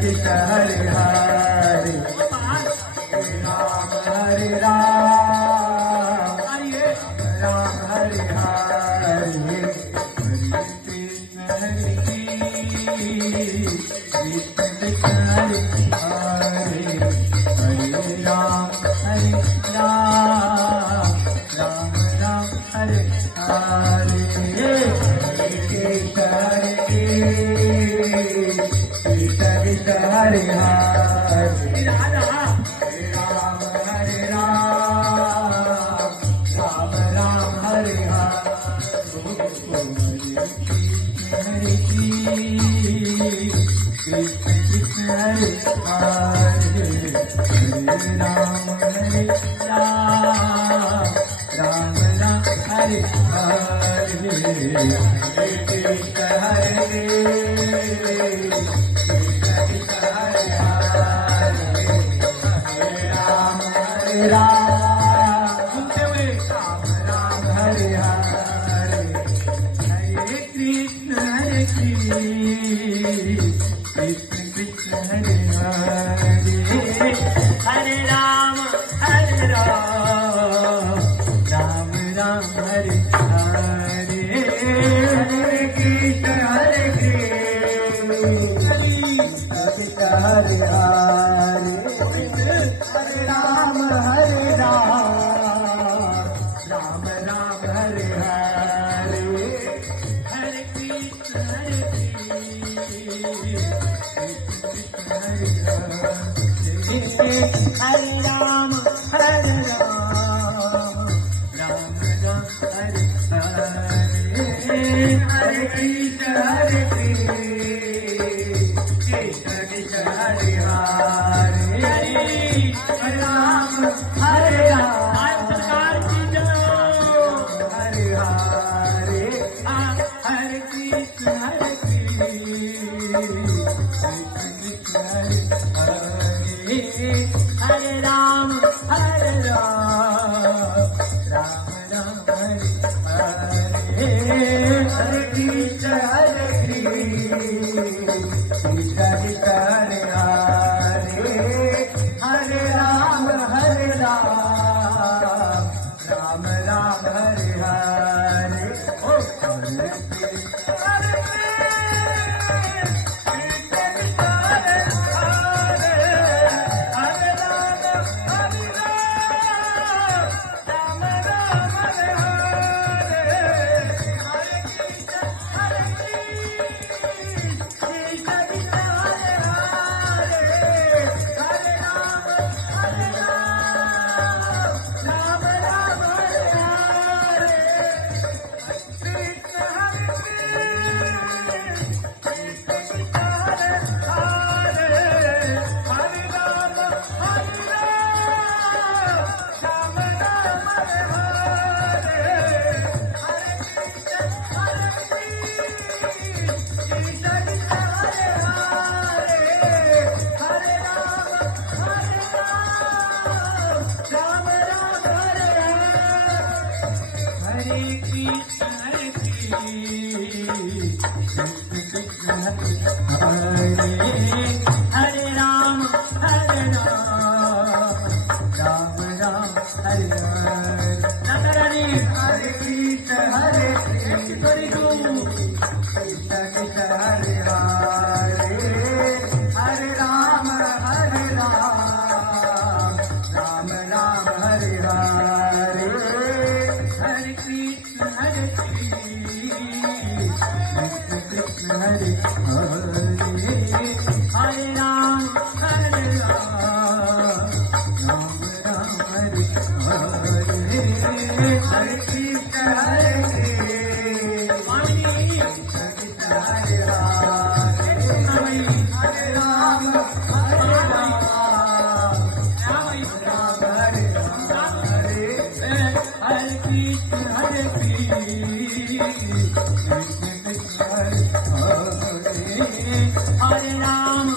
कृष्ण हरे हरे राम हरे राम राम हरे हरे कृष्ण हरे कृष्ण कृष्ण हरे हरे हरे राम राम राम हरे हरे कृष्ण हरे कृष्ण कृष्ण हरे हरे राम हरे राम राम हरे हरे कृष्ण कृष्ण हरे हरे हरे राम राम राम हरे हरे कृष्ण हरे राम हरे राम राम हरे हरे हरे कृष्ण कृष्ण कृष्ण हरे हरे हरे राम राम राम हरे हरे हरे कृष्ण कृष्ण हरे हरे हरे राम राम राम हरे हरे हरे कृष्ण हरे हरे राम राम राम हरे हरे हरे कृष्ण कृष्ण कृष्ण हरे हरे हरे राम हरे सरकार की जय हरे हरे हरे कृष्ण कृष्ण हरे हरे हरे राम राम राम हरे हरे हरे कृष्ण कृष्ण कृष्ण हरे हरे हरे राम राम राम हरे हरे ओ हरे कृष्ण हरे राम राम राम हरे हरे हरे कृष्ण कृष्ण कृष्ण हरे हरे हरे राम राम राम हरे हरे हरे कृष्ण कृष्ण हरे हरे हरे राम राम राम हरे हरे हरे कृष्ण हरे कृष्ण हरे हरे राम राम हरे हरे हरे कृष्ण हरे कृष्ण हरे हरे हरे राम